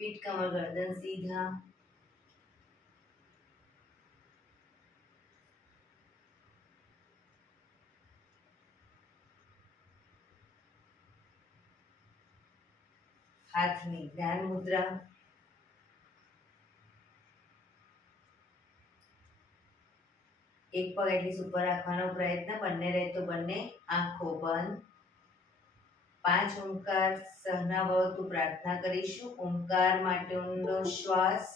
पीठ कमर गर्दन सीधा। हाथनी ध्यान मुद्रा। एक पग एटलीस्ट ऊपर રાખવાનો પ્રયત્ન, બંને રહે તો બંને આંખો બંધ। 5 ઓમકાર સહના ભવતુ પ્રાર્થના કરીશું। ઓમકાર માટે ઊંડો શ્વાસ।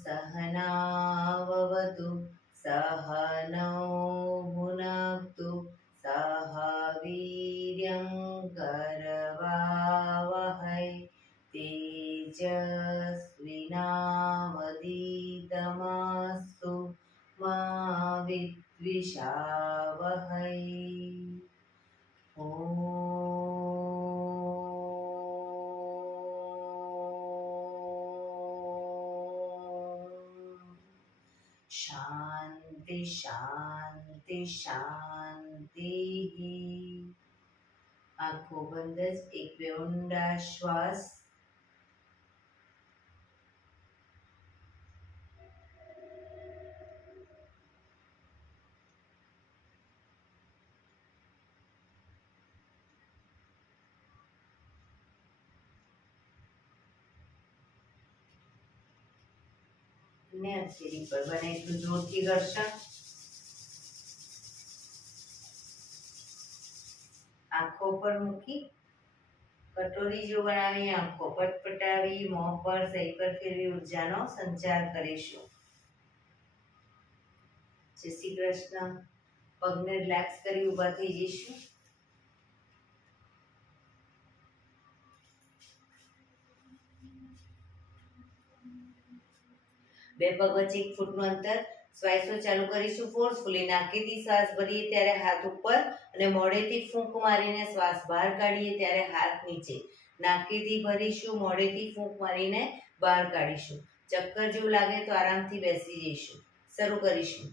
सहनाववतु सहनौ भुनक्तु सह वीर्यं करवावहै तेजस्विनावधीतमस्तु मा विद्विषावहै। शांति शांति शांति। आंखों बंद। एक બે ઊંડા શ્વાસ। ને શરીર પર બને એટલું જોરથી ઘર્ષણ। આંખો પર મૂકી કટોરી જો બનાવી આંખો પટપટાવી મોં પર સહી પર ફેરવી ઉર્જાનો સંચાર કરીશું। જય શ્રી કૃષ્ણ। પગને રિલેક્સ કરી ઊભા થઈ જઈશું। બે પગ વચ્ચે 1 ફૂટનું અંતર। શ્વાસો ચાલુ કરીશું ફોર્સફુલી। નાકેથી શ્વાસ ભરીએ ત્યારે હાથ ઉપર અને મોઢેથી ફૂંક મારીને શ્વાસ બહાર કાઢીએ ત્યારે હાથ નીચે। નાકેથી ભરીશું, મોઢેથી ફૂંક મારીને બહાર કાઢીશું। ચક્કર જેવું લાગે તો આરામથી બેસી જઈશું। શરૂ કરીશું।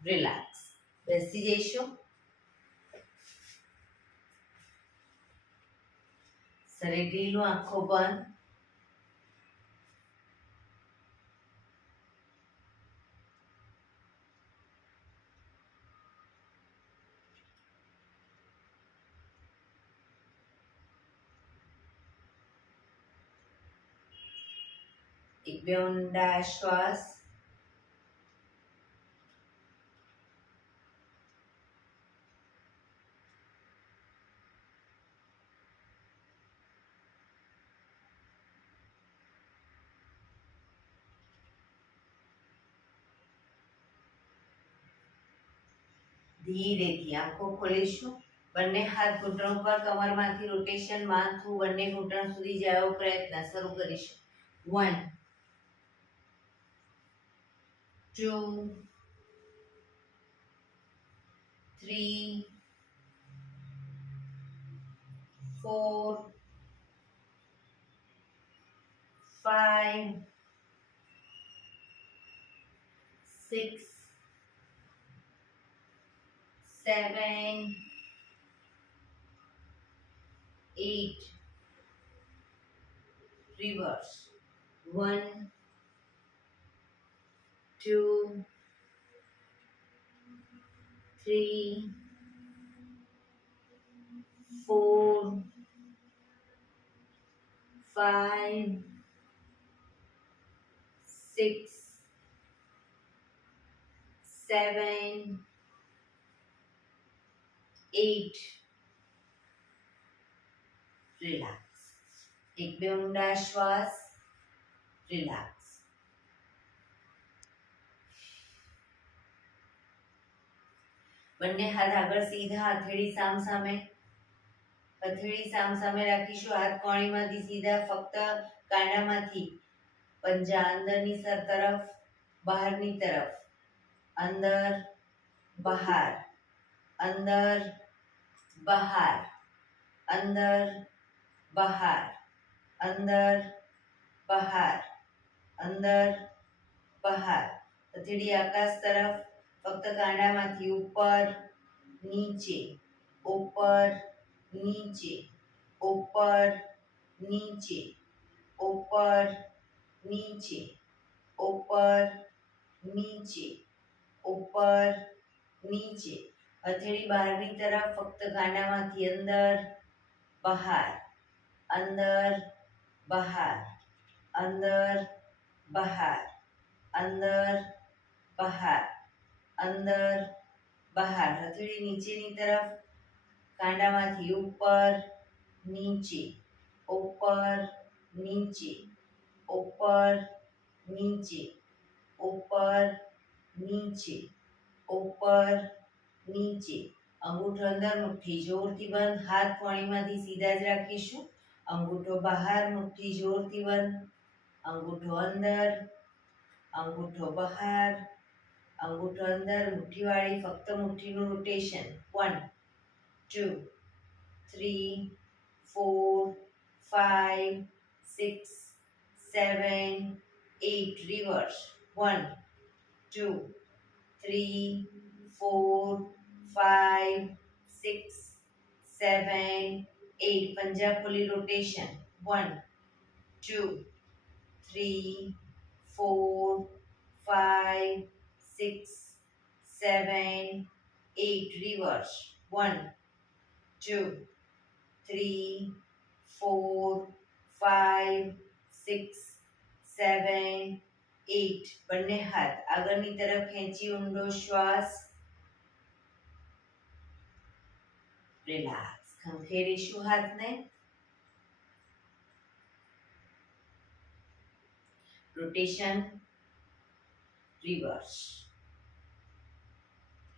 રિલેક્સ. બેસી જઈશું. શરીર ઢીલું, આંખો બંધ. એક બે ઊંડા શ્વાસ. ધીરેથી આંખો ખોલીશું. બંને હાથ ઘૂંટણ પર, કમરમાંથી રોટેશન, માથું બંને ઘૂંટણ સુધી જાય એવો પ્રયત્ન શરૂ કરીશું. 1 2 3 4 5 6 7 8 reverse 1 2 3 4 5 6 7 8 રિલેક્સ. એક બે ઊંડા શ્વાસ. રિલેક્સ. બંને હાથ આગળ સીધા, હથેળી સામસામે. હથેળી સામસામે રાખીશું. હાથ કોણીમાંથી સીધા, ફક્ત કાંડામાંથી પંજા અંદરની તરફ, બહારની તરફ. અંદર બહાર, અંદર બહાર, અંદર બહાર, અંદર બહાર, અંદર બહાર. હથેળી આકાશ તરફ, ફક્ત કાંડામાંથી ઉપર નીચે, ઉપર નીચે, ઉપર નીચે, ઉપર નીચે, ઉપર નીચે, ઉપર નીચે. હથેળી બહારની તરફ, ફક્ત કાંડામાંથી અંદર બહાર, અંદર બહાર, અંદર બહાર, અંદર બહાર, અંદર બહાર. હથેળી નીચેની તરફ, કાંડામાંથી ઉપર નીચે, ઉપર નીચે, ઉપર નીચે, ઉપર નીચે, ઉપર નીચે. અંગૂઠો અંદર, મુઠ્ઠી જોરથી બંધ. હાથ કોણીમાંથી સીધા જ રાખીશું. અંગૂઠો બહાર, મુઠ્ઠી જોરથી બંધ. અંગૂઠો અંદર, અંગૂઠો બહાર, અંગૂઠો અંદર. મુઠ્ઠીવાળી ફક્ત મુઠ્ઠીનું રોટેશન. 1 2 3 4 5 6 7 8 રિવર્સ. 1 2 3 4 5 6 7 8 પંજા ખોલી રોટેશન. 1 2 3 4 5 6 7 8 reverse. 1 2 3 4 5 6 7 8. બંને હાથ આગળની તરફ ખેંચી ઊંડો શ્વાસ. રિલેક્સ. ખંખેરીશું હાથને. રોટેશન. Reverse,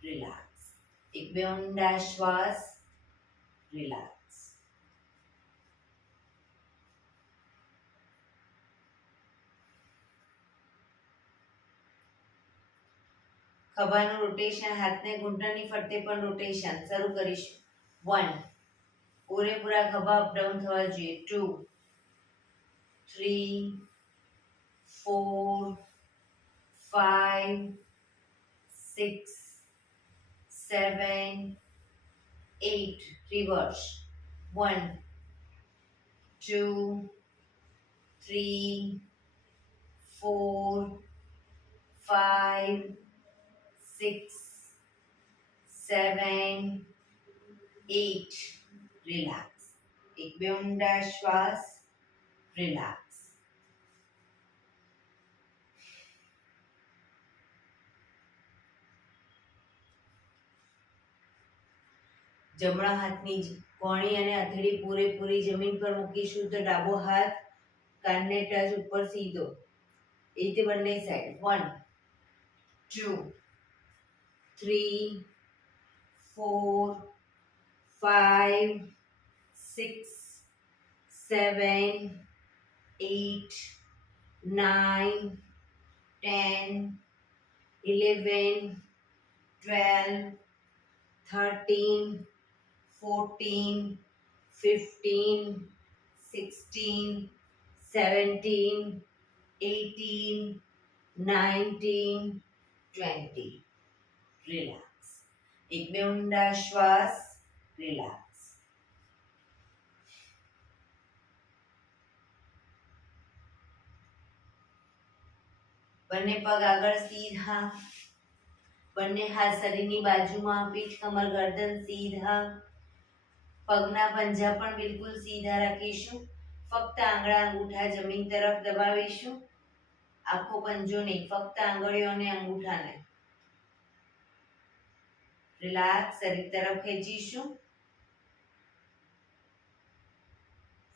relax. એક બે ઊંડા શ્વાસ, રિલેક્સ. ખભાનું રોટેશન, હાથને ઘૂંટણની ફરતે પણ રોટેશન શરૂ કરીશું. 1, પૂરેપૂરા ખભા અપડાઉન થવા જોઈએ. 2, 3, 4, 5, 6, 7, 8. રિવર્સ. 1, 2, 3, 4, 5, 6, 7, 8. રિલેક્સ. એક બે ઊંડા શ્વાસ, રિલેક્સ. જમણા હાથની કોણી અને હથેળી પૂરેપૂરી જમીન પર મૂકીશું તો ડાબો હાથ કાનને ટચ ઉપર સીધો. એ રીતે બંને સાઈડ. 1, 2, 3, 4, 5, 6, 7, 8, 9, 10, 11, 12, 13, 14, 15, 16, 17, 18, 19, 20. રિલેક્સ. એક બે ઊંડા શ્વાસ, રિલેક્સ. બંને પગ આગળ સીધા, બંને હાથ શરીરની બાજુમાં, પીઠ કમર ગરદન સીધા. પગના પંજા પણ બિલકુલ સીધા રાખીશું. ફક્ત આંગળા અંગૂઠા જમીન તરફ દબાવીશું. આખો પંજો નહીં, ફક્ત આંગળીઓ અને અંગૂઠાને. રિલેક્સ. શરીર તરફ ખેંચીશું.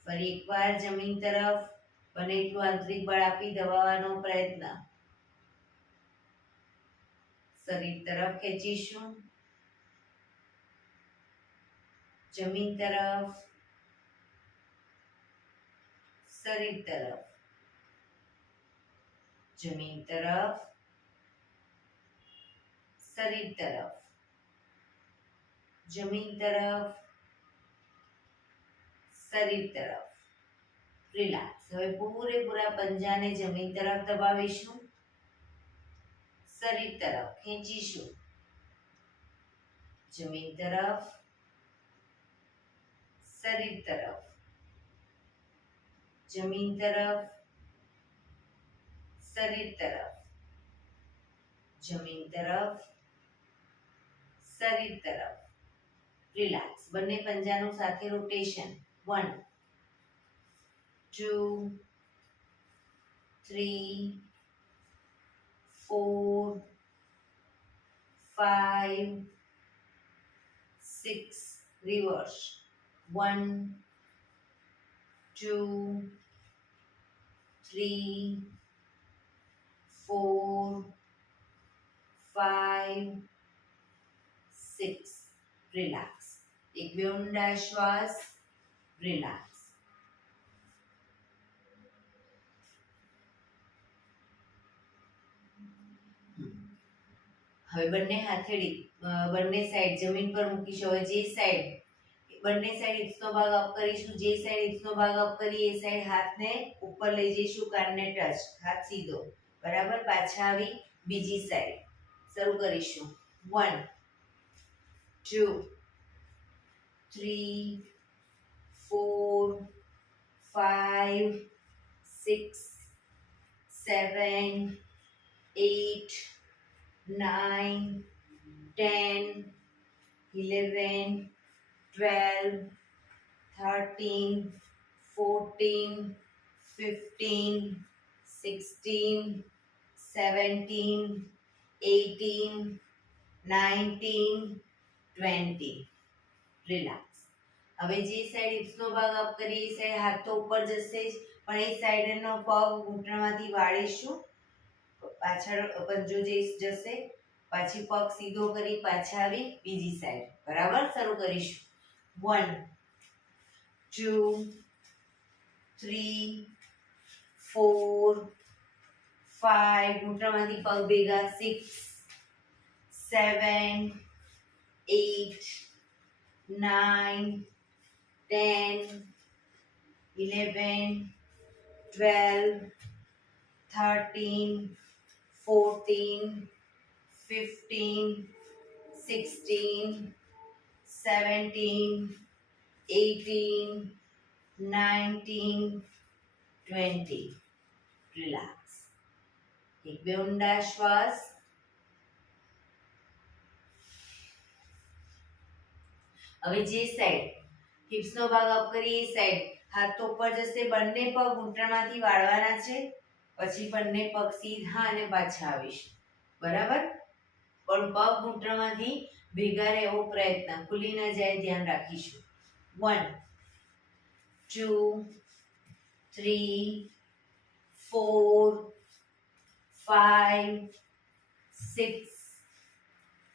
ફરી એકવાર જમીન તરફ. બને એટલું આંતરિક બળ આપી દબાવવાનો પ્રયત્ન. શરીર તરફ ખેંચીશું. જમીન તરફ, શરીર તરફ, જમીન તરફ, શરીર તરફ, જમીન તરફ, શરીર તરફ. રિલેક્સ. હવે પૂરેપૂરા પંજાને જમીન તરફ દબાવીશું. શરીર તરફ ખેંચીશું. જમીન તરફ, શરીર તરફ, જમીન તરફ, શરીર તરફ, જમીન તરફ, શરીર તરફ. રિલેક્સ. બંને પંજાનું સાથે રોટેશન. 1, 2, 3, 4, 5, 6. રિવર્સ. 1, 2, 3, 4, 5, 6. રિલેક્સ. એક બે ઊંડા શ્વાસ, રિલેક્સ. હવે બંને હાથેળી બંને સાઈડ જમીન પર મૂકીશું. હવે જે સાઈડ બંને સાઈડ હિપ્સનો ભાગ અપ કરીશું. જે સાઈડ હિપ્સનો ભાગ અપ કરીએ એ સાઈડ હાથને ઉપર લઈ જઈશું. કાનને ટચ, હાથ સીધો. બરાબર. પાછા આવી બીજી સાઈડ શરૂ કરીશું. 1, 2, 3, 4, 5, 6, 7, 8, 9, 10, 11, 12, 13, 14, 15, 16, 17, 18, 19, 20. રિલેક્સ. હવે જે સાઈડ હિપ્સનો ભાગ અપ કરીએ એ સાઈડ હાથ તો ઉપર જશે જ, પણ એ સાઈડનો પગ ઘૂંટણમાંથી વાળીશું. પાછળ પંજો જશે, પાછી પગ સીધો કરી પાછા આવી બીજી સાઈડ. બરાબર, શરૂ કરીશું. 1 2 3 4 5, ઘૂંટણમાંથી પગ ભેગા, 6 7 8 9 10 11 12 13 14 15 16 17 18 19 20. રિલેક્સ. એક બે ઊંડા શ્વાસ. હવે જે સાઈડ હિપ્સનો ભાગ અપ કરીએ એ સાઈડ હાથ તો ઉપર જશે, બંને પગ ઘૂંટણમાંથી વાળવાના છે, પછી બંને પગ સીધા અને પાછા આવીશું. બરાબર, પણ પગ ઘૂંટણમાંથી ભેગા રહે એવો પ્રયત્ન, ખુલી ન જાય ધ્યાન રાખીશું. 1 2 3 4 5 6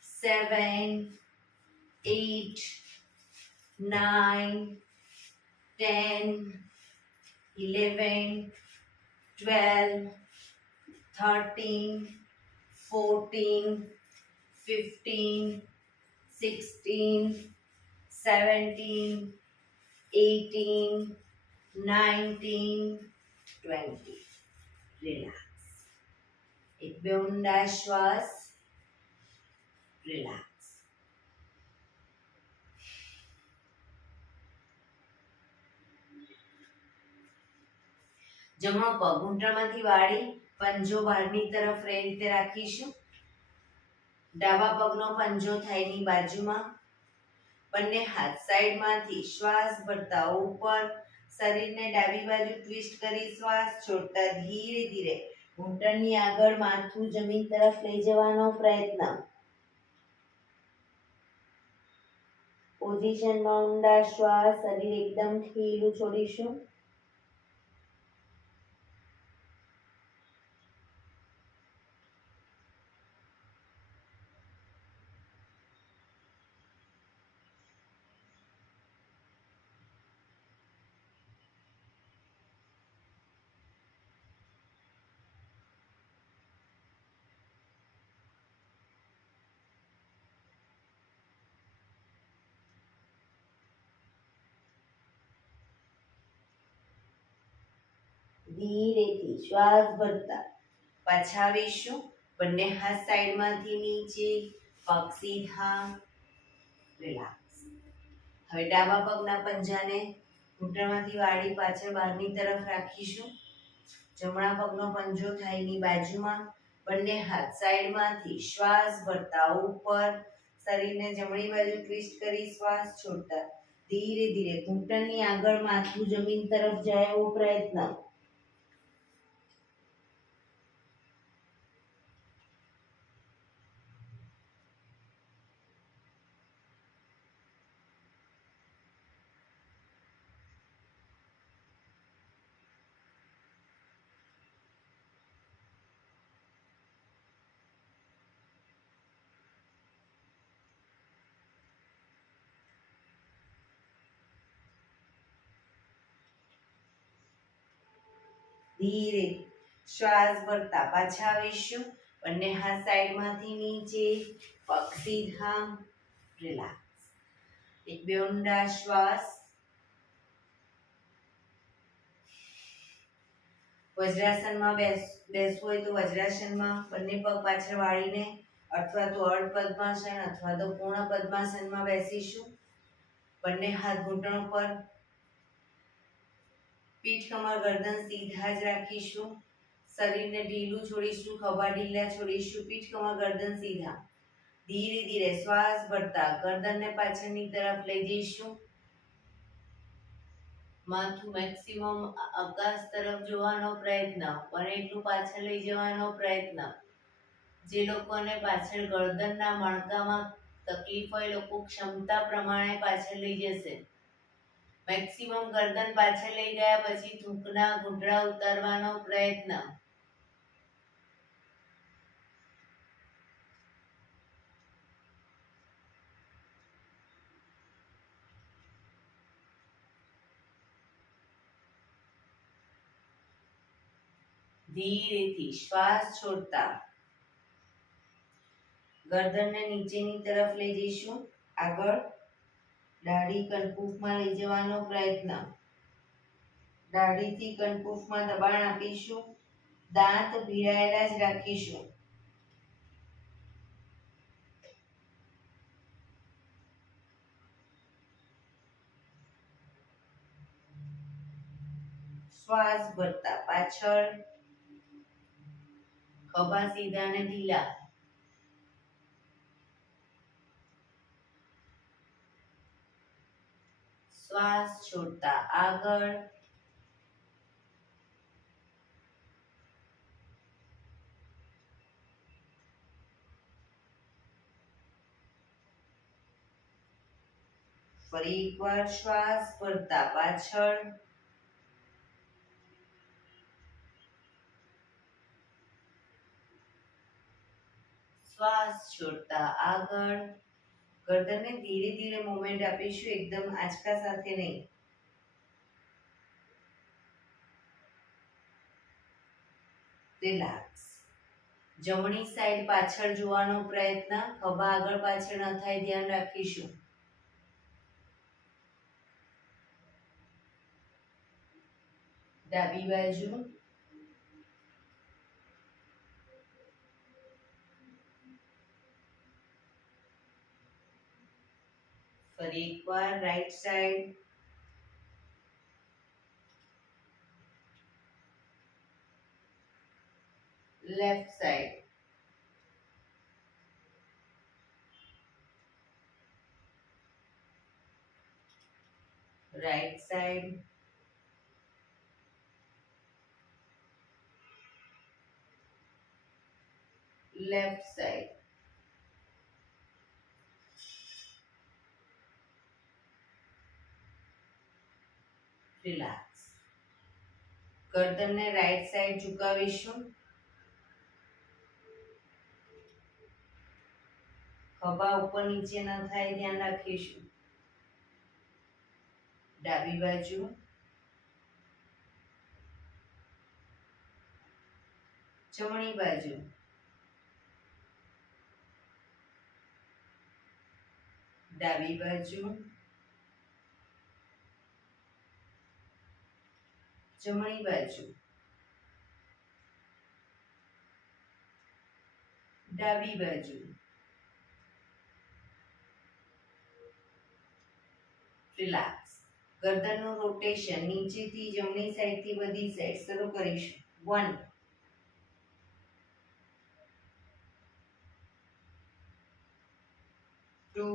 7 8 9 10 11 12 13 14 15 16 17 18 19 20. રિલેક્સ. એક બે ઊંડા શ્વાસ. રિલેક્સ. જમણો પગ ઘૂંટણમાંથી વાળી પંજો બહારની તરફ એ રીતે રાખીશું. ડાબા પગનો પંજો થાઈની બાજુમાં. બંને હાથ સાઈડમાંથી શ્વાસ ભરતા ઉપર, શરીરને ડાબી બાજુ ટ્વિસ્ટ કરી શ્વાસ છોડતા ધીરે ધીરે ઘૂંટણની આગળ માથું જમીન તરફ લઈ જવાનો પ્રયત્ન. પોઝિશનમાં ઊંડા શ્વાસ. શરીર એકદમ ઢીલું છોડીશું. ધીરેથી શ્વાસ ભરતા પાછા આવીશું. બંને હાથ સાઈડમાંથી નીચે, પગ સીધા. રિલેક્સ. હવે ડાબા પગના પંજાને ઘૂંટણમાંથી વાળી પાછળ બહારની તરફ રાખીશું. જમણા પગનો પંજો થાઈની બાજુમાં. બંને હાથ સાઈડમાંથી શ્વાસ ભરતા ઉપર, શરીરને જમણી બાજુ ટ્વિસ્ટ કરી શ્વાસ છોડતા ધીરે ધીરે ઘૂંટણની આગળ માથું જમીન તરફ જાય એવો પ્રયત્ન. ધીરે શ્વાસ ભરતા પાછા આવીશું. બંને હાથ સાઈડમાંથી નીચે, પગ સીધા. રિલેક્સ. એક બે ઊંડા શ્વાસ. વજ્રાસનમાં બેસવું હોય તો વજ્રાસનમાં બંને પગ પાછળ વાળીને અથવા તો અર્ધ પદ્માસન અથવા તો પૂર્ણ પદ્માસનમાં બેસીશું. બંને હાથ ઘૂંટણ પર, પીઠ કમર ગરદન સીધા જ રાખીશું. શરીરને ઢીલું છોડીશું, ખભા ઢીલા છોડીશું. પીઠ કમર ગરદન સીધા. ધીરે ધીરે શ્વાસ ભરતા ગરદનને પાછળની તરફ લઈ જઈશું. માથું મેક્સિમમ આકાશ તરફ જોવાનો પ્રયત્ન, પણ એટલું પાછળ લઈ જવાનો પ્રયત્ન. જે લોકોને પાછળ ગરદનના મણકામાં તકલીફ હોય, લોકો ક્ષમતા પ્રમાણે પાછળ લઈ જશે. મેક્સિમમ ગરદન પાછળ લઈ ગયા પછી થૂંકના ઘૂંટડા ઉતારવાનો પ્રયત્ન. ધીરેથી શ્વાસ છોડતા ગરદનને નીચેની તરફ લઈ જઈશું. આગળ દાઢી કનકુફમાં લઈ જવાનો પ્રયત્ન. દાઢીથી કનકુફમાં દબાણ આપીશું. દાંત ભીડાયેલા જ રાખીશું. શ્વાસ ભરતા પાછળ, ખભા સીધા અને ઢીલા. શ્વાસ છોડતા આગળ, ફરી એકવાર શ્વાસ ભરતા પાછળ, શ્વાસ છોડતા આગળ. ગરદનને ધીરે ધીરે મૂવમેન્ટ આપીશું, એકદમ આંચકા સાથે નહીં. રિલેક્સ. જમણી સાઈડ પાછળ જોવાનો પ્રયત્ન. ખભા આગળ પાછળ ન થાય ધ્યાન રાખીશું. ડાબી બાજુ, ફરી એકવાર right side, left side, right side, left side. Relax. ગરદનને રાઈટ સાઈડ ઝુકાવીશું. ખભા ઉપર નીચે ન થાય ધ્યાન રાખીશું. ડાબી બાજુ, જમણી બાજુ, ડાબી બાજુ, જમણી બાજુ, ડાબી બાજુ. રિલેક્સ. ગરદનનું રોટેશન નીચેથી જમણી સાઈડથી બધી સાઈડ શરૂ કરીશું. 1 2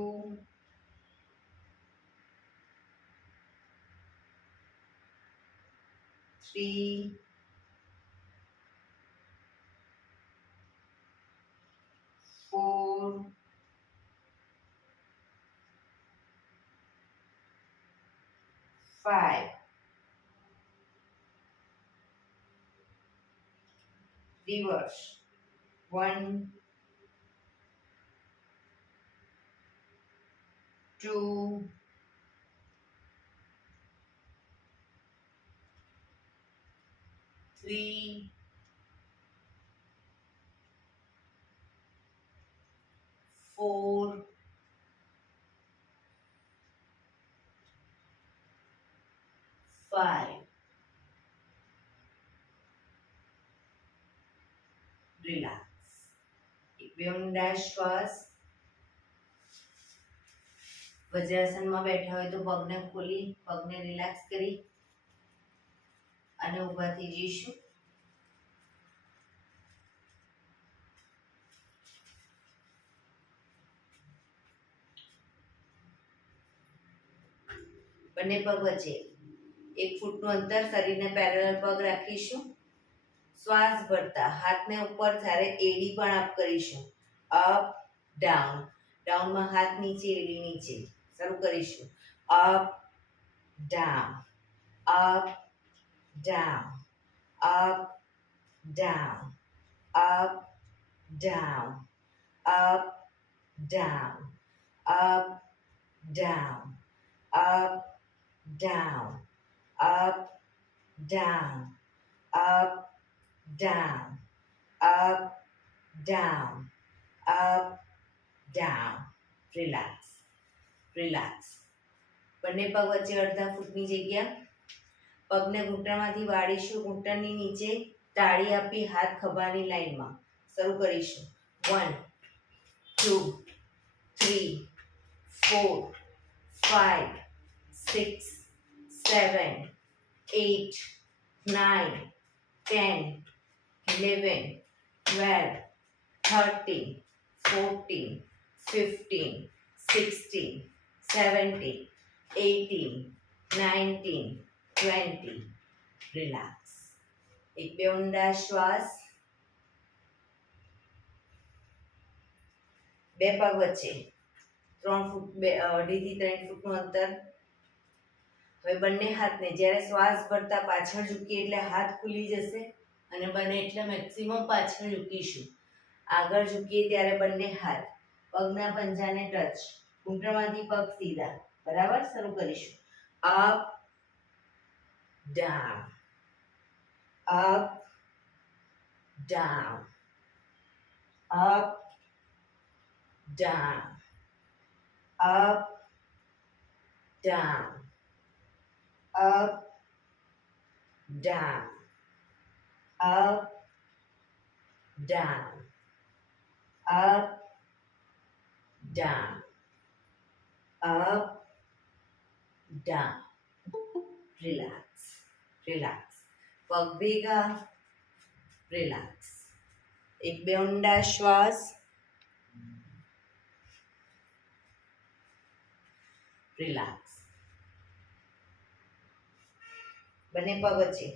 3 4 5. Reverse. 1 2 3 4 5. રિલેક્સ. એક બે ઊંડા શ્વાસ. વજ્રાસનમાં બેઠા હોય તો પગને ખોલી, પગને રિલેક્સ કરી અને ઊભા થઈ જઈશું. બંને પગ વચ્ચે 1 ફૂટનું અંતર, શરીરને પેરેલલ પગ રાખીશું. શ્વાસ ભરતા હાથને ઉપર જ્યારે એડી પણ અપ કરીશું. અપ ડાઉન, ડાઉનમાં હાથ નીચે, એડી નીચે. શરૂ કરીશું. Up down, up down, up down, up down, up down, up down, up, down, up, down, up, down, up, down, up, down. Relax, relax. બંને પગ વચ્ચે અડધા ફૂટની જગ્યા. પગને ઘૂંટણમાંથી વાળીશું, ઘૂંટણની નીચે તાળી આપી હાથ ખભાની લાઈનમાં. શરૂ કરીશું. 1 2 3 4 5 6 7 8 9 10 11 12 13 14 15 16 17 18 19 20. રિલેક્સ. એક બે ઊંડા શ્વાસ. બે પગ વચ્ચે 3 ફૂટ 2.5 થી 3 ફૂટનું અંતર. હવે બંને હાથને જ્યારે શ્વાસ ભરતા પાછળ ઝૂકીએ એટલે હાથ ખુલી જશે અને બને એટલે મેક્સિમમ પાછળ ઝૂકીશું. આગળ ઝૂકીએ ત્યારે બંને હાથ પગના પંજાને ટચ, ઘૂંટણમાંથી પગ સીધા. બરાબર. શરૂ કરીશું. Up, down, up, down, up, down, up, down, up, down, up, down, up, down, up, down. Relax, relax. પગ ભેગા. રિલેક્સ. એક બે ઊંડા શ્વાસ. રિલેક્સ. બંને પગ વચ્ચે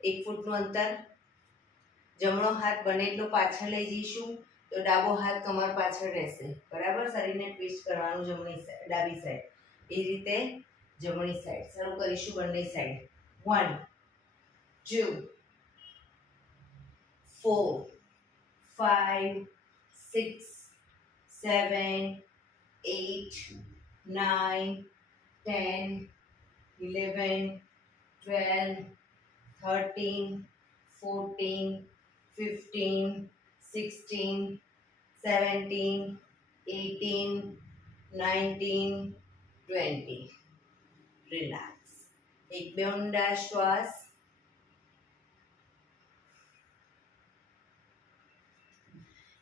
1 ફૂટનું અંતર. જમણો હાથ બને એટલો પાછળ લઈ જઈશું તો ડાબો હાથ કમર પાછળ રહેશે. બરાબર. શરીરને ટ્વિસ્ટ કરવાનું ડાબી સાઈડ. એ રીતે જમણી સાઈડ. શરૂ કરીશું બંને સાઈડ. 1 2 4 5 6 7 8 9 10 11 12 13 14 15 16 17 18 19 20. રિલેક્સ. એક બે ઊંડા શ્વાસ.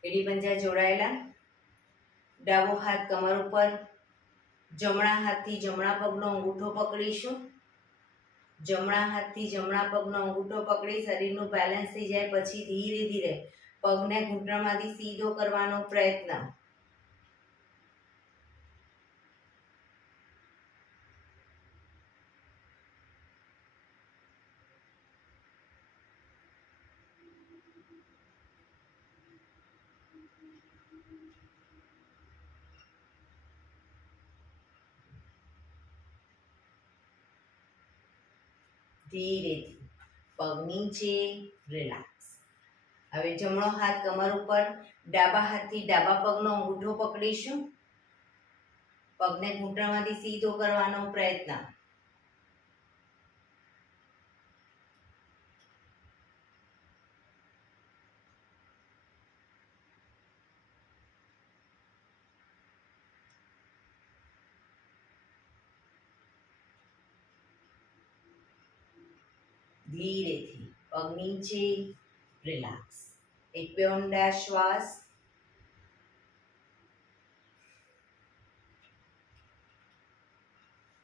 એડી પંજા જોડાયેલા. ડાબો હાથ કમર ઉપર. જમણા હાથથી જમણા પગનો અંગૂઠો પકડીશું. જમણા હાથથી જમણા પગનો અંગૂઠો પકડી શરીરનું બેલેન્સ થઈ જાય પછી ધીરે ધીરે પગને ઘૂંટણમાંથી સીધો કરવાનો પ્રયત્ન. ધીરેથી પગ નીચે. રિલેક્સ. હવે જમણો હાથ કમર ઉપર. ડાબા હાથથી ડાબા પગનો અંગૂઠો પકડીશું. પગને ઘૂંટણમાંથી સીધો કરવાનો પ્રયત્ન. ધીરેથી પગ નીચે. રિલેક્સ. એક બે ઊંડા શ્વાસ.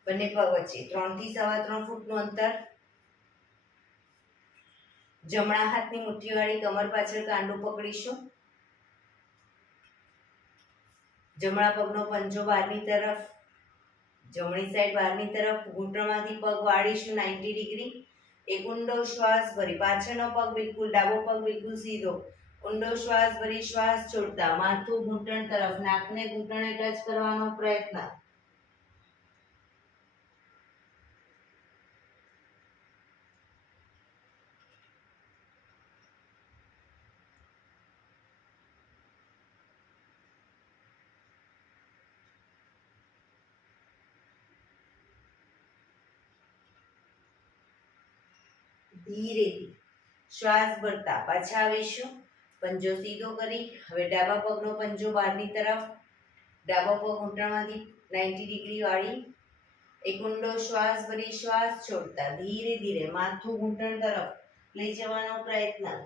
બંને પગ વચ્ચે 3 થી 3.25 ફૂટનું અંતર. જમણા હાથની મુઠ્ઠીવાળી કમર પાછળ કાંડું પકડીશું. જમણા પગનો પંજો બહારની તરફ. જમણી સાઈડ બહારની તરફ. ઘૂંટણમાંથી પગ વાળીશું 90 ડિગ્રી. એક ઊંડો શ્વાસ ભરી પાછળનો પગ બિલકુલ, ડાબો પગ બિલકુલ સીધો. ઊંડો શ્વાસ ભરી શ્વાસ છોડતા માથું ઘૂંટણ તરફ, નાકને ઘૂંટણે ટચ કરવાનો પ્રયત્ન. ધીરેથી શ્વાસ ભરતા પાછા આવીશું. પંજો સીધો કરી હવે ડાબા પગનો પંજો બહારની તરફ, ડાબા પગ ઘૂંટણમાંથી 90 ડિગ્રી વાળી. એક ઊંડો શ્વાસ ભરી શ્વાસ છોડતા ધીરે ધીરે માથું ઘૂંટણ તરફ લઈ જવાનો પ્રયત્ન.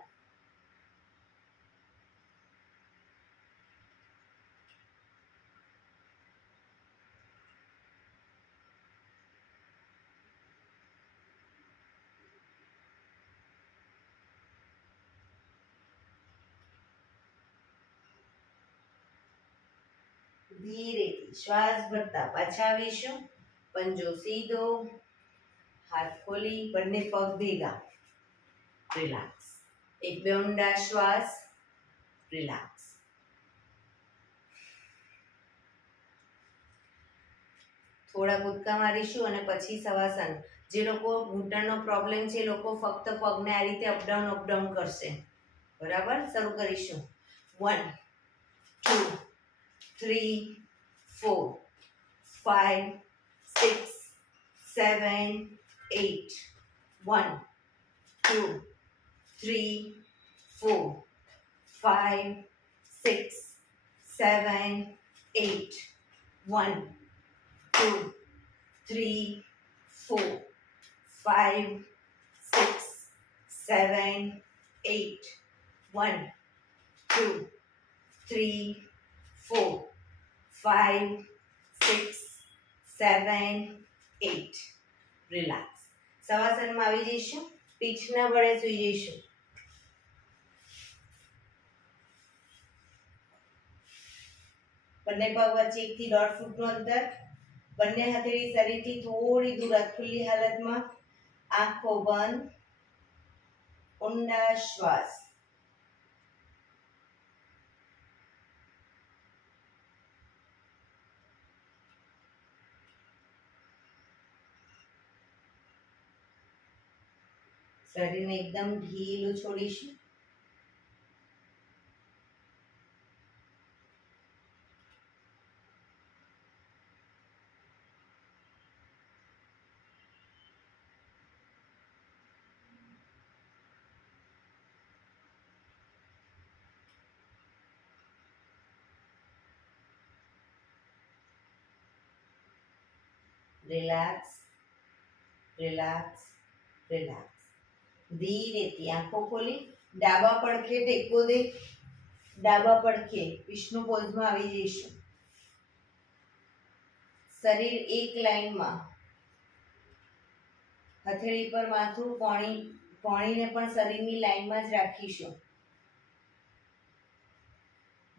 ધીરેથી શ્વાસ ભરતા પાછા આવીશું. પંજો સીધો, હાથ ખોલી, બંને પગ ભેગા, રિલેક્સ. એક બે ઊંડા શ્વાસ, રિલેક્સ. થોડા કૂદકા મારીશું અને પછી શવાસન. જે લોકો ઘૂંટણનો પ્રોબ્લેમ છે એ લોકો ફક્ત પગને આ રીતે અપડાઉન કરશે. બરાબર, શરૂ કરીશું. 1 2 3 4 5 6 7 8 1 2 3 4 5 6 7 8 1 2 3 4 5 6 7 8 1 2 3 4 5 6 7 8. રિલેક્સ. શવાસનમાં આવી જઈશું. પીઠના બળે સૂઈ જઈશું. બંને પગ વચ્ચે 1 થી 1.5 ફૂટનું અંતર. બંને હથેળી શરીરથી થોડી દૂર ખુલ્લી હાલતમાં. આંખો બંધ. ઊંડા શ્વાસ. શરીરને એકદમ ઢીલું છોડીશું. Relax, relax, relax. ધીરેથી આંખો ખોલી ડાબા પડખે ટેકો દે. ડાબા પડખે વિષ્ણુ પોઝમાં આવી જઈશું. શરીર એક લાઈનમાં. હથેળી પર માથું, કોણીને પણ શરીરની લાઈનમાં જ રાખીશું.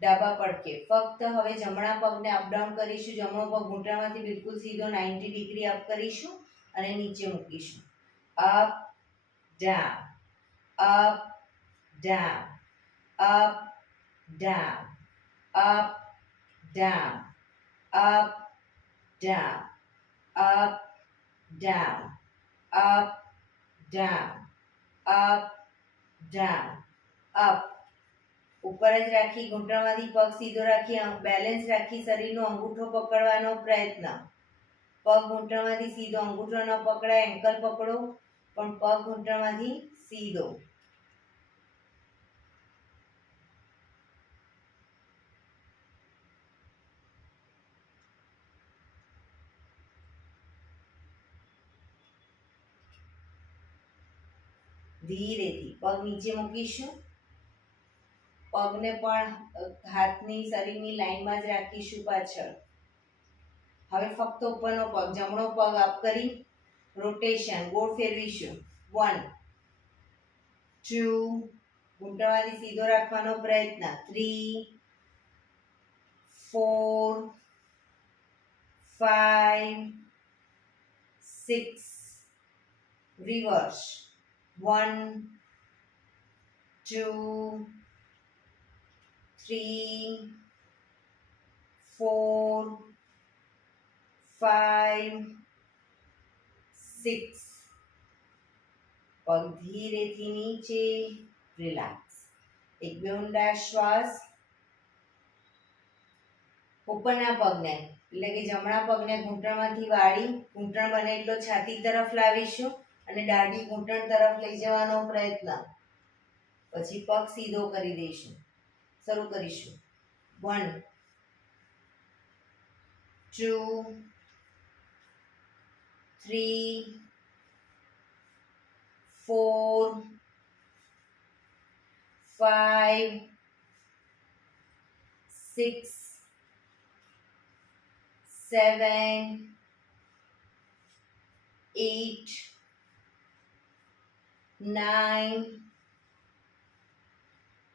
ડાબા પડખે ફક્ત હવે જમણા પગને અપડાઉન કરીશું. જમણો પગ ઘૂંટણમાંથી બિલકુલ સીધો 90 ડિગ્રી અપ કરીશું અને નીચે મૂકીશું. Up down, up down, up down, up down, up down, up down, up down, up down, up. ઉપર જ રાખી ઘૂંટણમાંથી પગ સીધો રાખી બેલેન્સ રાખી શરીરનો અંગૂઠો પકડવાનો પ્રયત્ન. પગ ઘૂંટણમાંથી સીધો, અંગૂઠો ન પકડાય, એન્કલ પકડો પણ પગ ઘૂંટણમાંથી સીધો. ધીરેથી પગ નીચે મૂકીશું. પગને પણ હાથની શરીરની લાઈનમાં જ રાખીશું પાછળ. હવે ફક્ત ઉપરનો પગ, જમણો પગ અપ કરી રોટેશન ગોળ ફેરવીશું. 1 2 ઘૂંટણમાંથી સીધો રાખવાનો પ્રયત્ન. 3 4 5 6 રિવર્સ. 1 2 3 4 5 6. પગ ધીરેથી નીચે. રિલેક્સ. એક બે ઊંડા શ્વાસ. ઉપરના પગને એટલે કે જમણા પગને ઘૂંટણમાંથી વાળી ઘૂંટણ બને એટલો છાતી તરફ લાવીશું અને દાઢી ઘૂંટણ તરફ લઈ જવાનો પ્રયત્ન. પછી પગ સીધો કરી દઈશું. શરૂ કરીશું. 1 2 3 4 5 6 7 8 9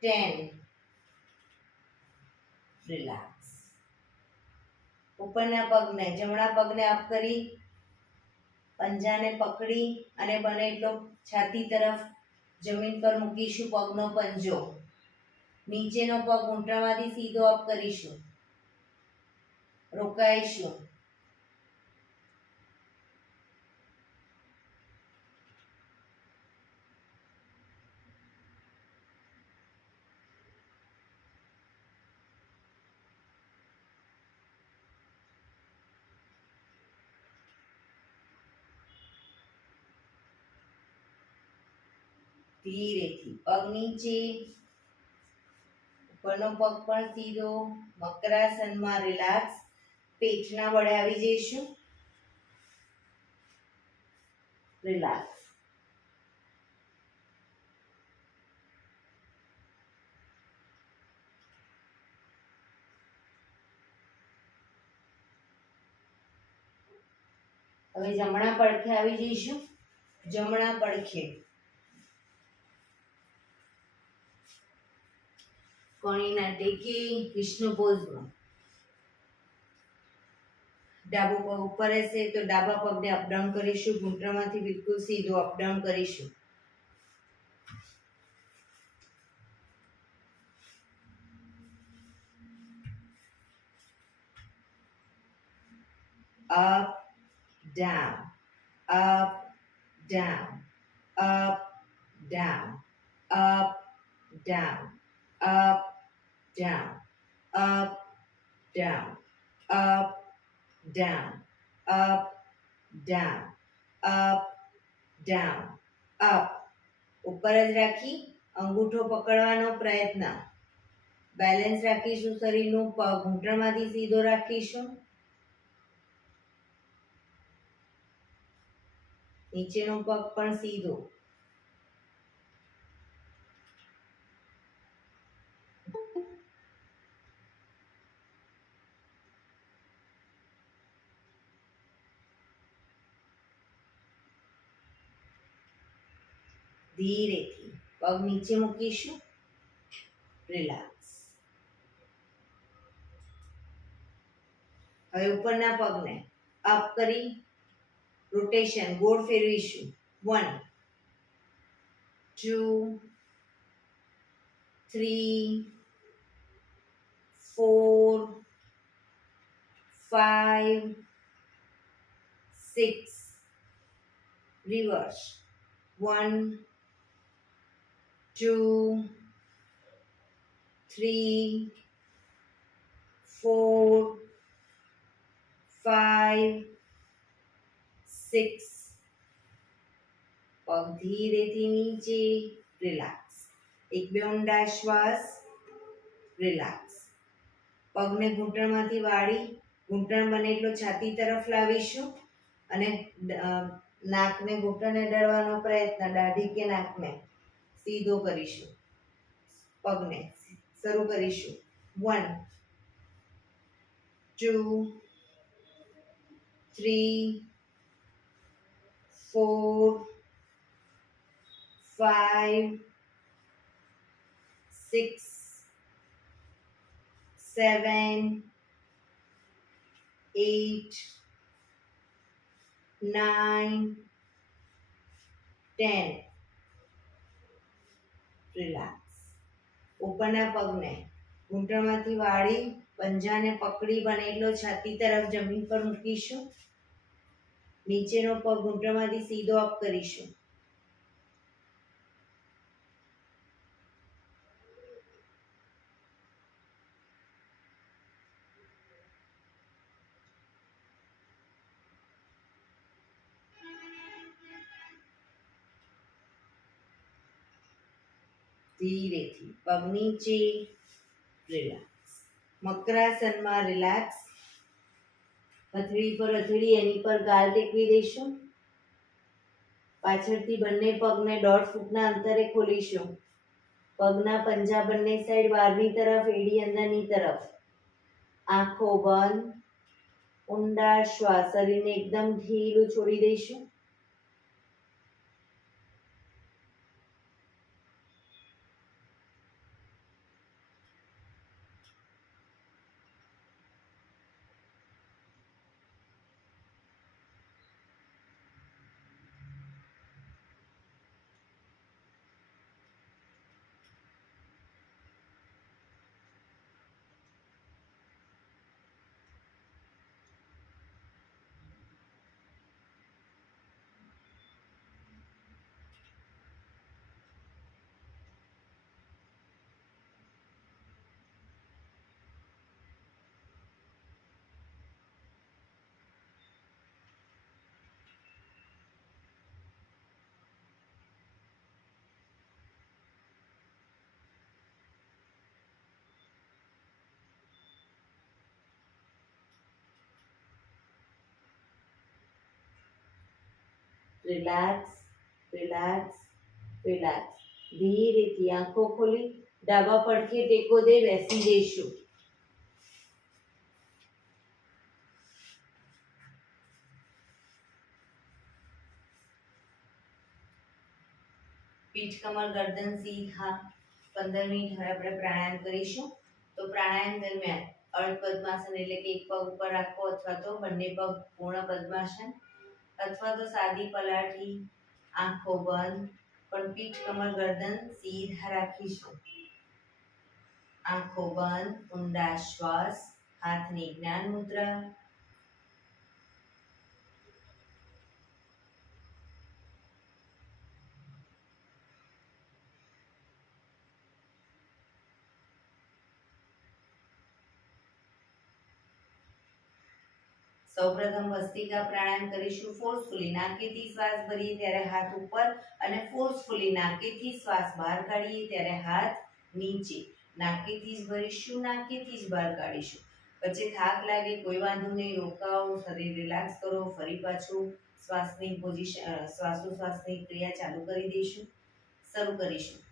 10. રિલેક્સ. ઉપરના પગને જમણા પગને અપ કરી પંજાને પકડી અને બને એટલો છાતી તરફ જમીન પર મૂકીશું. પગનો પંજો નીચેનો પગ ઘૂંટણમાંથી સીધો અપ કરીશું. રોકાઈશું. ધીરેથી પગ નીચે, ઉપરનો પગ પણ સીધો. મકરાસનમાં રિલેક્સ. પેટના બળે આવી જઈશું. રિલેક્સ. હવે જમણા પડખે આવી જઈશું. જમણા પડખે કણીના ટેકી વિષ્ણુ પોઝમાં. ડાબો પગ ઉપર રહેશે તો ડાબા પગને અપડાઉન કરીશું. ઘૂંટણમાંથી બિલકુલ સીધો અપડાઉન કરીશું. up down, up down, up down, up down, up down, up down, up down, up down, up down, up. ઉપર જ રાખી અંગૂઠો પકડવાનો પ્રયત્ન. બેલેન્સ રાખીશું. શરીરનું પગ ઘૂંટણમાંથી સીધો રાખીશું. નીચેનો પગ પણ સીધો. ધીરેથી પગ નીચે મૂકીશું. રિલેક્સ. હવે ઉપરના પગને અપ કરી રોટેશન ગોળ ફેરવીશું. 1 2 3 4 5 6. રિવર્સ. 1 2 3 4 5 6. પગ ધીરેથી નીચે. રિલેક્સ. એક બે ઊંડા શ્વાસ. રિલેક્સ. પગને ઘૂંટણમાંથી વાળી ઘૂંટણ બને એટલો છાતી તરફ લાવીશું અને નાકને ઘૂંટણને અડાડવાનો પ્રયત્ન. દાઢી કે નાકને સીધો કરીશું. પગને શરૂ કરીશું. 1 2 3 4 5 6 7 8 9 10. રિલેક્સ. ઉપરના પગને ઘૂંટણમાંથી વાળી પંજાને પકડી બને એટલો છાતી તરફ જમીન પર મૂકીશું. નીચેનો પગ ઘૂંટણમાંથી સીધો અપ કરીશું. ધીરેથી પગ નીચે, રિલેક્સ. મકરાસનમાં રિલેક્સ. હથેળી પર હથેળી, એની પર ગાલ ટેકવી દઈશું. પાછળથી બંને પગને 1.5 ફૂટના અંતરે ખોલીશું. પગના પંજા બંને સાઈડ બહારની તરફ, એડી અંદરની તરફ. આંખો બંધ. ઊંડા શ્વાસ, શરીરને એકદમ ઢીલું છોડી દઈશું. Relax, relax, relax. ધીરેથી આંખો ખોલી ડાબા પડખે ટેકો દે બેસી જઈશું. પીઠ કમર ગરદન સીધા. 15 મિનિટ હવે આપણે પ્રાણાયામ કરીશું. તો પ્રાણાયામ દરમિયાન અર્ધ પદ્માસન એટલે કે એક પગ ઉપર રાખો, અથવા તો બંને પગ પૂર્ણ પદ્માસન, અથવા તો સાદી પલાઠી. આંખો બંધ, પણ પીઠ કમર ગરદન સીધા રાખીશું. આંખો બંધ, ઊંડા શ્વાસ, હાથની જ્ઞાન મુદ્રા. સૌપ્રથમ ભસ્ત્રિકા પ્રાણાયામ કરીશું. ફોર્સફુલી નાકેથી શ્વાસ ભરીએ ત્યારે હાથ ઉપર, અને ફોર્સફુલી નાકેથી શ્વાસ બહાર કાઢીએ ત્યારે હાથ નીચે. નાકેથી જ ભરીશું, નાકેથી જ બહાર કાઢીશું. વચ્ચે થાક લાગે કોઈ વાંધો નહીં, રોકાઓ, શરીર રિલેક્સ કરો. ફરી પાછું શ્વાસની પોઝિશન, શ્વાસોશ્વાસની ક્રિયા ચાલુ કરી દઈશું. શરૂ કરીશું.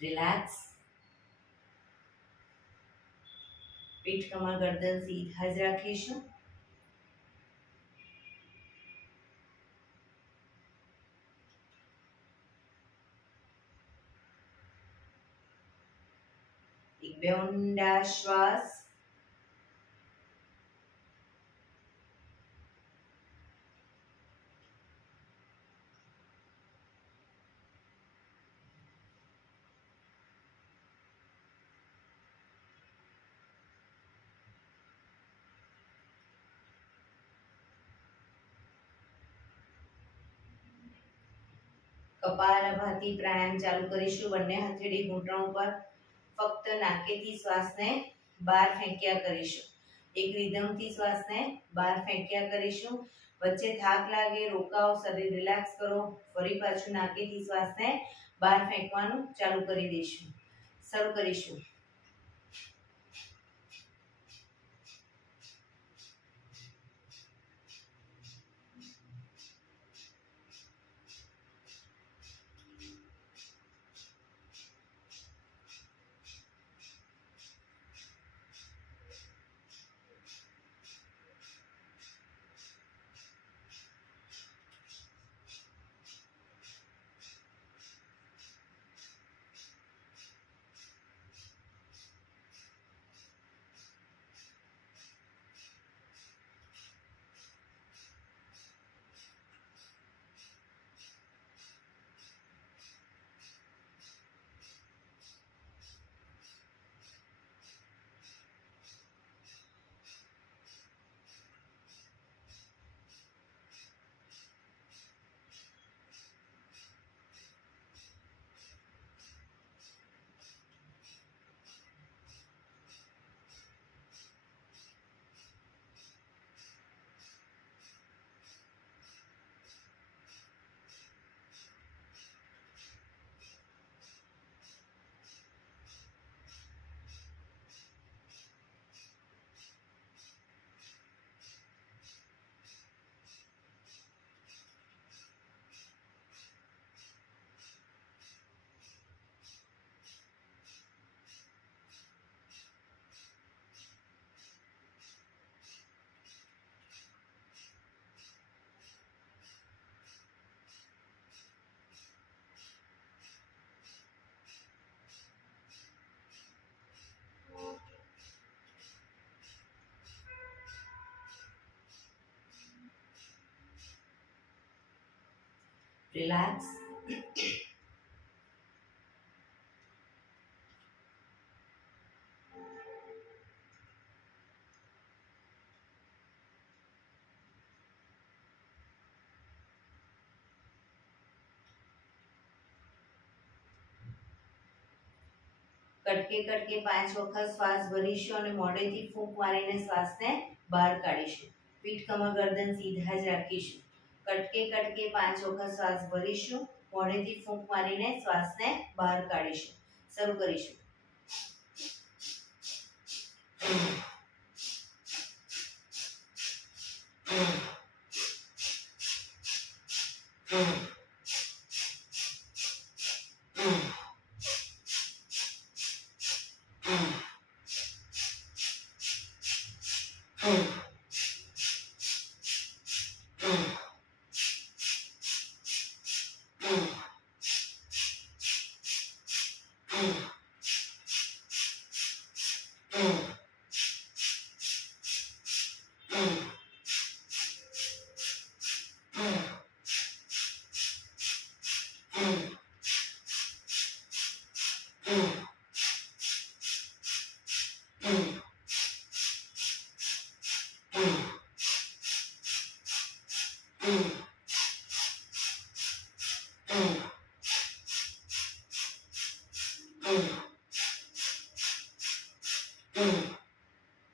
રિલેક્સ. પીઠ કમર ગરદન સીધા જ રાખીશું. એક બે ઊંડા શ્વાસ. કપાલભાતિ પ્રાણાયામ ચાલુ કરીશું. બંને હથેળી ઘૂંટણ ઉપર. ફક્ત નાકેથી શ્વાસને બહાર ફેંક્યા કરીશું. એક રિધમથી શ્વાસને બહાર ફેંક્યા કરીશું. વચ્ચે થાક લાગે, રોકાઓ, શરીર રિલેક્સ કરો. ફરી પાછું નાકેથી શ્વાસને બહાર ફેંકવાનું ચાલુ કરી દઈશું. શરૂ કરીશું. રિલેક્સ. કટકે કટકે 5 વખત શ્વાસ ભરીશું અને મોઢેથી ફૂંક મારીને શ્વાસને બહાર કાઢીશું. પીઠ કમર ગરદન સીધા જ રાખીશું. કટકે કટકે 5 વખત શ્વાસ ભરીશું, મોઢેથી ફૂંક મારીને શ્વાસને બહાર કાઢીશું. શરૂ કરીશું.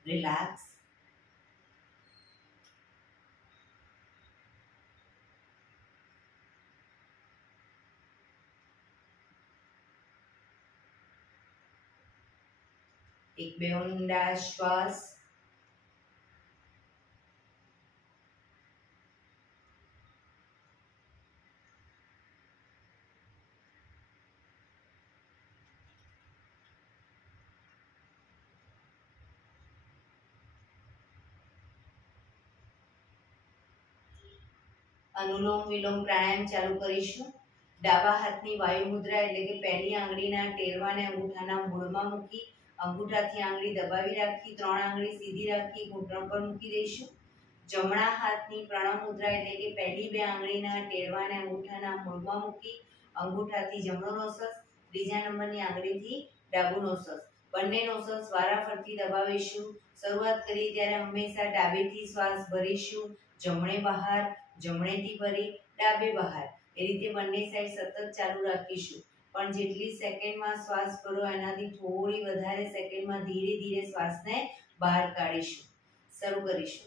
રિલેક્સ. એક બે ઊંડા શ્વાસ. અનુલોમ વિલોમ પ્રાણાયામ ચાલુ કરીશું. ડાબા હાથની વાયુ મુદ્રા એટલે કે પહેલી આંગળીના ટેરવાને અંગૂઠાના મૂળમાં મૂકી અંગૂઠાથી આંગળી દબાવી રાખી 3 આંગળી સીધી રાખી ઘૂંટણ પર મૂકી દઈશું. જમણા હાથની પ્રણવ મુદ્રા એટલે કે પહેલી 2 આંગળીના ટેરવાને અંગૂઠાના મૂળમાં મૂકી અંગૂઠાથી જમણો નોસસ, ત્રીજા નંબરની આંગળીથી ડાબુ નોસસ, બંને નોસસ વારાફરતી દબાવીશું. શરૂઆત કરીએ ત્યારે હંમેશા ડાબેથી શ્વાસ ભરીશું, જમણે બહાર, જમણેથી ભરી ડાબે બહાર, એ રીતે બંને સાઈડ સતત ચાલુ રાખીશું. પણ જેટલી સેકન્ડમાં શ્વાસ ભરો એનાથી થોડી વધારે સેકન્ડમાં ધીરે ધીરે શ્વાસને બહાર કાઢીશું. શરૂ કરીશું.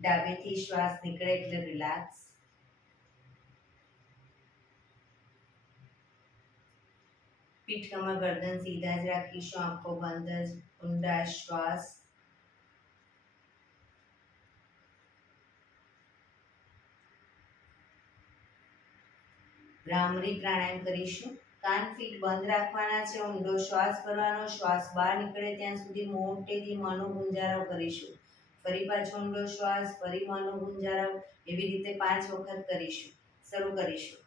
ડાબેથી શ્વાસ નીકળે એટલે રિલેક્સ. પીઠ કમર ગરદન સીધા જ રાખીશું, આંખો બંધ જ. ઊંડા શ્વાસ. ભ્રામરી પ્રાણાયામ કરીશું. કાન ફીટ બંધ રાખવાના છે, ઊંડો શ્વાસ ભરવાનો, શ્વાસ બહાર નીકળે ત્યાં સુધી મોટેથી મોંનો ગુંજારો કરીશું. ફરી પાછો ઊંડો શ્વાસ, ફરી મોંનો ગુંજારો, એવી રીતે 5 વખત કરીશું. શરૂ કરીશું.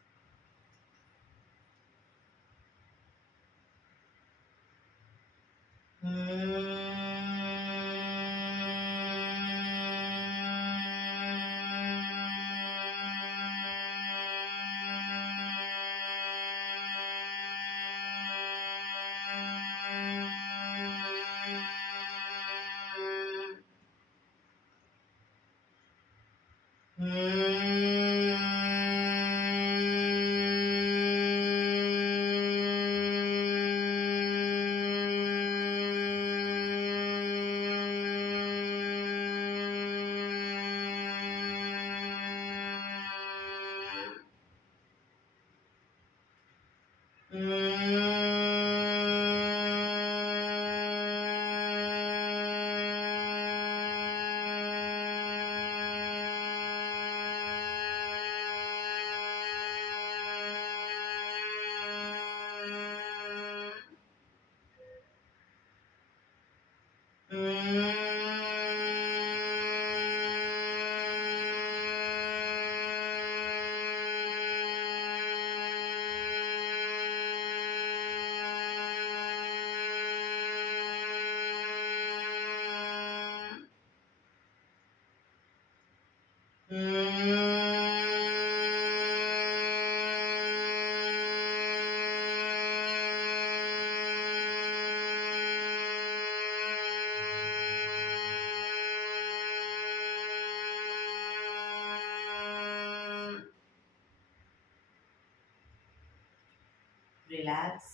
રિલેક્સ.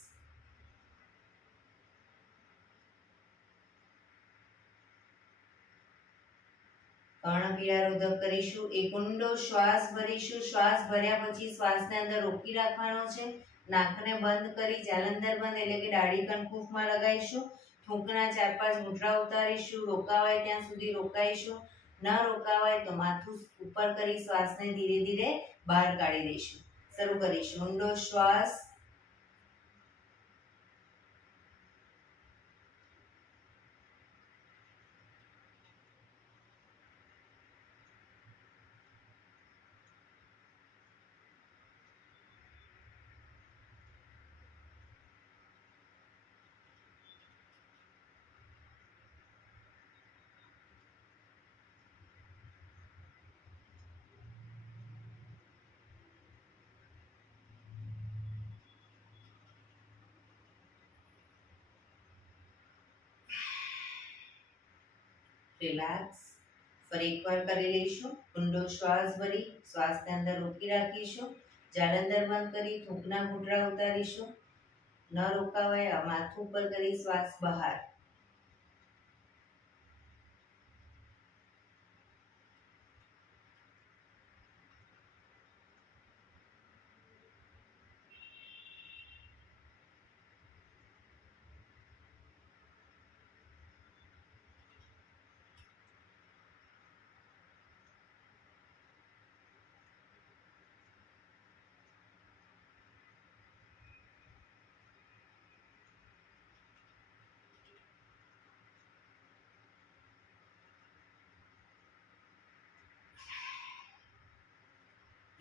કર્ણપીળા રોધક કરીશું. એક ઊંડો શ્વાસ ભરીશું. શ્વાસ ભર્યા પછી શ્વાસને અંદર રોકી રાખવાનો છે. નાકને બંધ કરી જાલંધર બંધ એટલે કે દાઢી કનકુફમાં લગાવીશું. થૂંકના 4-5 ઘૂંટડા ઉતારીશું. રોકાવાય ત્યાં સુધી રોકાઈશું. ન રોકાવાય તો માથું ઉપર કરી શ્વાસને ધીરે ધીરે બહાર કાઢી દઈશું. શરૂ કરીશું. ઊંડો શ્વાસ. રિલેક્સ. ફરી એકવાર કરી લઈશું. ઊંડો શ્વાસ ભરી શ્વાસને અંદર રોકી રાખીશું. જાલંધર બંધ કરી થૂંકના ઘૂંટડા ઉતારીશું. ન રોકાવાય માથું ઉપર કરી શ્વાસ બહાર.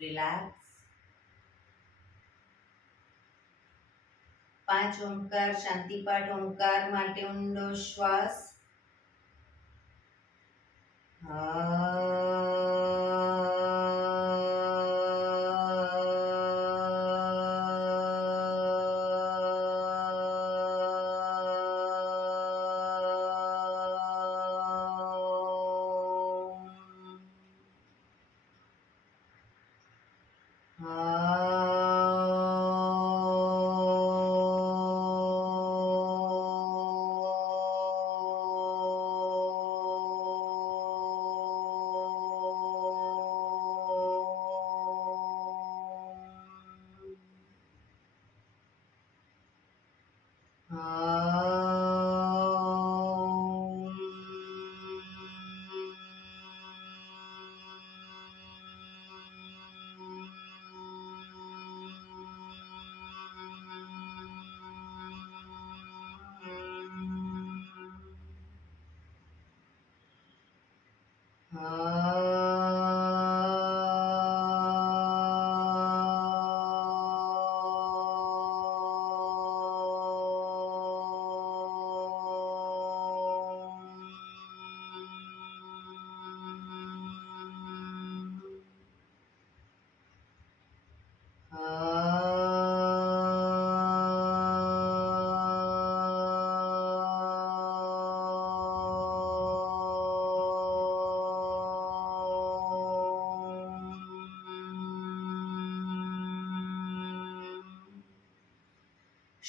રિલેક્સ. 5 ઓમકાર શાંતિપાઠ ઓમકાર માટે ઊંડો શ્વાસ.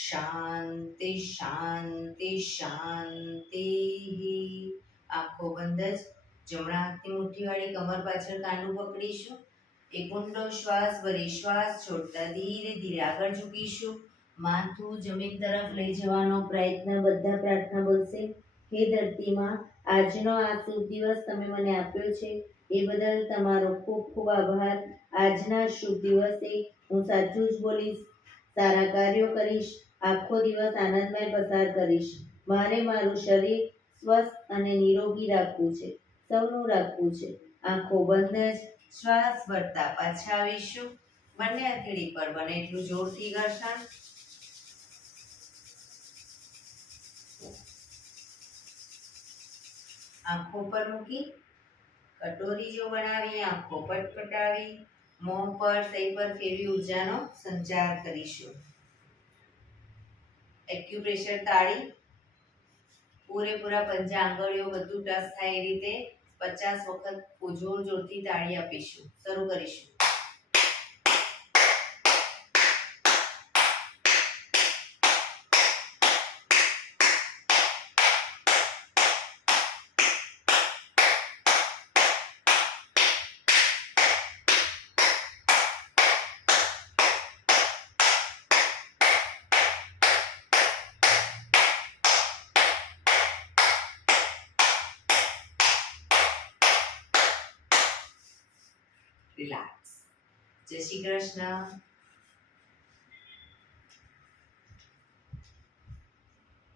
શાંતિ શાંતિ શાંતિ. આંખો બંધ જ. જમણા હાથની મુઠ્ઠીવાળી કમર પાછળ કાંડું પકડીશું. એક ઊંડો શ્વાસ ભરી શ્વાસ છોડતા ધીરે ધીરે આગળ ઝૂકીશું. માથું જમીન તરફ લઈ જવાનો પ્રયત્ન. બધા પ્રાર્થના બોલશે. હે ધરતીમાં, આજનો આ શુભ દિવસ તમે મને આપ્યો છે એ બદલ તમારો ખૂબ ખૂબ આભાર. આજના શુભ દિવસે હું સાચું જ બોલીશ, સારા કાર્યો કરીશ, આખો દિવસ આનંદમય પસાર કરીશ. મારે મારું શરીર સ્વસ્થ અને નિરોગી રાખવું છે, સૌનું રાખવું છે. આંખો બંધ જ. શ્વાસ ભરતા પાછા આવીશું. બંને હથેળી પર બને એટલું જોરથી ઘર્ષણ. આંખો પર મૂકી કટોરી જો બનાવી આંખો પટપટાવી મોં પર સહી પર ફેરવી ઉર્જાનો સંચાર કરીશું. એક્યુપ્રેશર તાળી. પૂરેપૂરા પંજા આંગળીઓ બધું ટચ થાય એ રીતે 50 વખત જોર જોરથી તાળી આપીશું. શરૂ કરીશું. રિલેક્સ. જય શ્રી કૃષ્ણ.